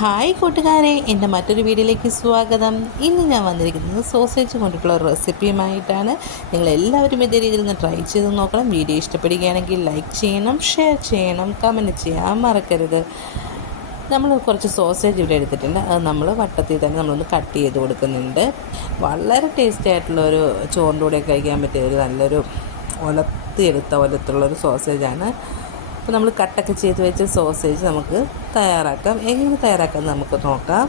Hi കൂട്ടുകാരെ എന്റെ മറ്റൊരു വീഡിയോയിലേക്ക് സ്വാഗതം. ഇന്ന് ഞാൻ വന്നിരിക്കുന്നത് സോസേജ് കൊണ്ടിട്ടുള്ള റെസിപ്പിയുമായിട്ടാണ്. നിങ്ങളെല്ലാവരും ഇതേ രീതിയിൽ ഒന്ന് ട്രൈ ചെയ്ത് നോക്കണം. വീഡിയോ ഇഷ്ടപ്പെടുകയാണെങ്കിൽ ലൈക്ക് ചെയ്യണം ഷെയർ ചെയ്യണം കമന്റ് ചെയ്യാൻ മറക്കരുത്. നമ്മൾ കുറച്ച് സോസേജ് ഇവിടെ എടുത്തിട്ടുണ്ട്. അത് നമ്മൾ വട്ടത്തിൽ തന്നെ നമ്മളൊന്ന് കട്ട് ചെയ്ത് കൊടുക്കുന്നുണ്ട്. വളരെ ടേസ്റ്റി ആയിട്ടുള്ള ഒരു ചോറിന്റെ കൂടെ കഴിക്കാൻ പറ്റിയ ഒരു നല്ലൊരു ഒലത്തിയെടുത്ത ഒലത്തുള്ളൊരു സോസേജാണ്. അപ്പോൾ നമ്മൾ കട്ടൊക്കെ ചെയ്ത് വെച്ച സോസേജ് നമുക്ക് തയ്യാറാക്കാം. എങ്ങനെ തയ്യാറാക്കാം നമുക്ക് നോക്കാം.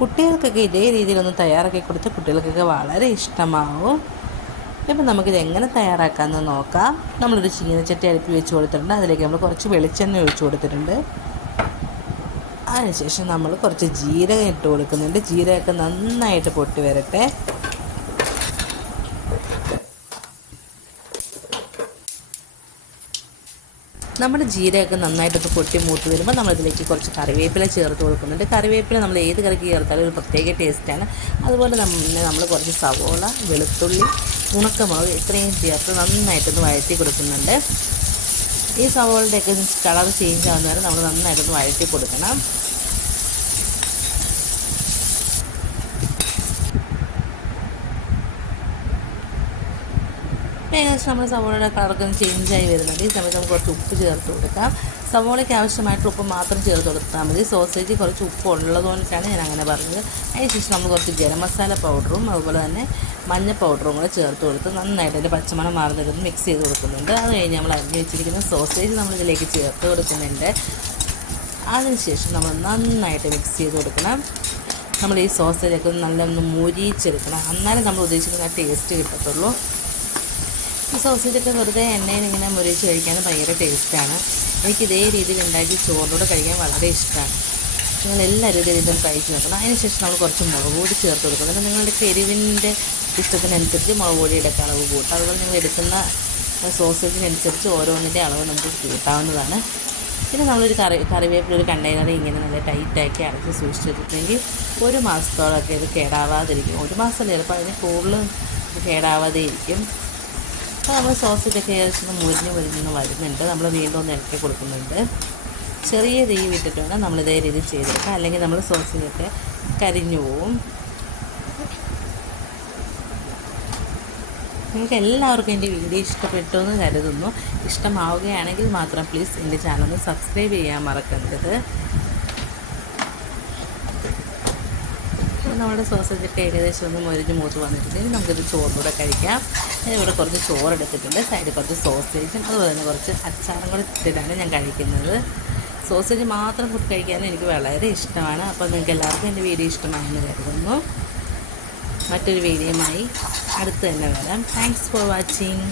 കുട്ടികൾക്കൊക്കെ ഇതേ രീതിയിലൊന്ന് തയ്യാറാക്കി കൊടുത്ത് കുട്ടികൾക്കൊക്കെ വളരെ ഇഷ്ടമാവും. ഇപ്പം നമുക്കിത് എങ്ങനെ തയ്യാറാക്കാമെന്ന് നോക്കാം. നമ്മളൊരു ചീനച്ചട്ടി അടുപ്പിൽ വെച്ച് കൊടുത്തിട്ടുണ്ട്. അതിലേക്ക് നമ്മൾ കുറച്ച് വെളിച്ചെണ്ണ ഒഴിച്ചു കൊടുത്തിട്ടുണ്ട്. അതിനുശേഷം നമ്മൾ കുറച്ച് ജീരകം ഇട്ട് കൊടുക്കുന്നുണ്ട്. ജീരകമൊക്കെ നന്നായിട്ട് പൊട്ടി വരട്ടെ. നമ്മുടെ ജീരകമൊക്കെ നന്നായിട്ടൊക്കെ പൊട്ടി മൂത്ത് വരുമ്പോൾ നമ്മളിതിലേക്ക് കുറച്ച് കറിവേപ്പില ചേർത്ത് കൊടുക്കുന്നുണ്ട്. കറിവേപ്പില നമ്മൾ ഏത് കറിക്ക് ചേർത്താലും ഒരു പ്രത്യേക ടേസ്റ്റാണ് അതുപോലെ നമ്മൾ കുറച്ച് സവോള വെളുത്തുള്ളി ഉണക്കമുളക് ഇത്രയും ചേർത്ത് നന്നായിട്ടൊന്ന് വഴറ്റി കൊടുക്കുന്നുണ്ട്. ഈ സവോളയുടെയൊക്കെ കളർ ചേഞ്ച് ആകുന്നവരെ നമ്മൾ നന്നായിട്ടൊന്ന് വഴറ്റി കൊടുക്കണം. ഏകദേശം നമ്മൾ സവോളയുടെ കളറൊക്കെ ചേഞ്ച് ആയി വരുന്നുണ്ട്. ഈ സമയത്ത് നമുക്ക് കുറച്ച് ഉപ്പ് ചേർത്ത് കൊടുക്കാം. സവോളയ്ക്ക് ആവശ്യമായിട്ടുള്ള ഉപ്പ് മാത്രം ചേർത്ത് കൊടുത്താൽ മതി. സോസേജ് കുറച്ച് ഉപ്പ് ഉള്ളതുകൊണ്ടാണ് ഞാൻ അങ്ങനെ പറഞ്ഞത്. അതിനുശേഷം നമ്മൾ കുറച്ച് ഗരം മസാല പൗഡറും അതുപോലെ തന്നെ മഞ്ഞ പൗഡറും കൂടെ ചേർത്ത് കൊടുത്ത് നന്നായിട്ട് അതിന്റെ പച്ചമണം മാറുന്നതൊന്ന് മിക്സ് ചെയ്ത് കൊടുക്കുന്നുണ്ട്. അത് കഴിഞ്ഞ് നമ്മൾ അരിഞ്ഞ് വെച്ചിരിക്കുന്ന സോസേജ് നമ്മളിതിലേക്ക് ചേർത്ത് കൊടുക്കുന്നുണ്ട്. അതിനുശേഷം നമ്മൾ നന്നായിട്ട് മിക്സ് ചെയ്ത് കൊടുക്കണം. നമ്മൾ ഈ സോസേജൊക്കെ നല്ല ഒന്ന് മുരിച്ചെടുക്കണം എന്നാലേ നമ്മൾ ഉദ്ദേശിക്കുന്ന ടേസ്റ്റ് കിട്ടത്തുള്ളൂ. ഈ സോസേജൊക്കെ വെറുതെ എണ്ണയിൽ ഇങ്ങനെ മുറിച്ച് കഴിക്കാൻ ഭയങ്കര ടേസ്റ്റാണ്. എനിക്ക് ഇതേ രീതിയിൽ ഉണ്ടാക്കി ചോറിനോട് കഴിക്കാൻ വളരെ ഇഷ്ടമാണ്. നിങ്ങൾ എല്ലാവരും ഇതേ രീതിയിൽ ട്രൈ നോക്കണം. അതിനുശേഷം നമ്മൾ കുറച്ച് മുളക് പൊടി ചേർത്ത് കൊടുക്കും കാരണം നിങ്ങളുടെ എരിവിന്റെ ഇഷ്ടത്തിനനുസരിച്ച് മുളക് പൊടിയുടെ ഒക്കെ അളവ് കൂട്ടും അതുപോലെ നിങ്ങൾ എടുക്കുന്ന സോസേജിനനുസരിച്ച് ഓരോന്നിന്റെ അളവ് നമുക്ക് കൂട്ടാവുന്നതാണ്. പിന്നെ നമ്മളൊരു കറി കറിവേപ്പില ഒരു കണ്ടെയ്നറിൽ ഇങ്ങനെ നല്ല ടൈറ്റാക്കി അടച്ച് സൂക്ഷിച്ച് വെച്ചിട്ടുണ്ടെങ്കിൽ ഒരു മാസത്തോളമൊക്കെ ഇത് കേടാവാതിരിക്കും. ഒരു മാസം ചിലപ്പോൾ അതിന് കൂടുതൽ കേടാവാതെ ഇരിക്കും അപ്പോൾ നമ്മൾ സോസിലൊക്കെ ഏകദേശം മുരിഞ്ഞ് മുരിഞ്ഞ് വരുന്നുണ്ട്. നമ്മൾ വീണ്ടും ഒന്ന് ഇറക്കി കൊടുക്കുന്നുണ്ട്. ചെറിയ തീ വിട്ടിട്ട് വേണം നമ്മൾ ഇതേ രീതി ചെയ്തെടുക്കുക അല്ലെങ്കിൽ നമ്മൾ സോസിലൊക്കെ കരിഞ്ഞു പോവും. നിങ്ങൾക്ക് എല്ലാവർക്കും എന്റെ വീഡിയോ ഇഷ്ടപ്പെട്ടു എന്ന് കരുതുന്നു. ഇഷ്ടമാവുകയാണെങ്കിൽ മാത്രം പ്ലീസ് എന്റെ ചാനൽ സബ്സ്ക്രൈബ് ചെയ്യാൻ മറക്കരുത്. നമ്മുടെ സോസേജൊക്കെ ഏകദേശം ഒന്ന് മൊരിഞ്ഞ് മൂത്ത് വന്നിട്ടുണ്ടെങ്കിൽ നമുക്കിത് ചോറിലൂടെ കഴിക്കാം. ഇവിടെ കുറച്ച് ചോറ് എടുത്തിട്ടുണ്ട് സൈഡിൽ കുറച്ച് സോസേജും അതുപോലെ തന്നെ കുറച്ച് അച്ചാറും കൂടെ ഇട്ടിട്ടാണ് ഞാൻ കഴിക്കുന്നത്. സോസേജ് മാത്രം ഫുഡ് കഴിക്കാൻ എനിക്ക് വളരെ ഇഷ്ടമാണ്. അപ്പോൾ നിങ്ങൾക്ക് എല്ലാവർക്കും എന്റെ വീഡിയോ ഇഷ്ടമാണെന്ന് കരുതുന്നു. മറ്റൊരു വീഡിയോയുമായി അടുത്ത് തന്നെ വരാം. Thanks for watching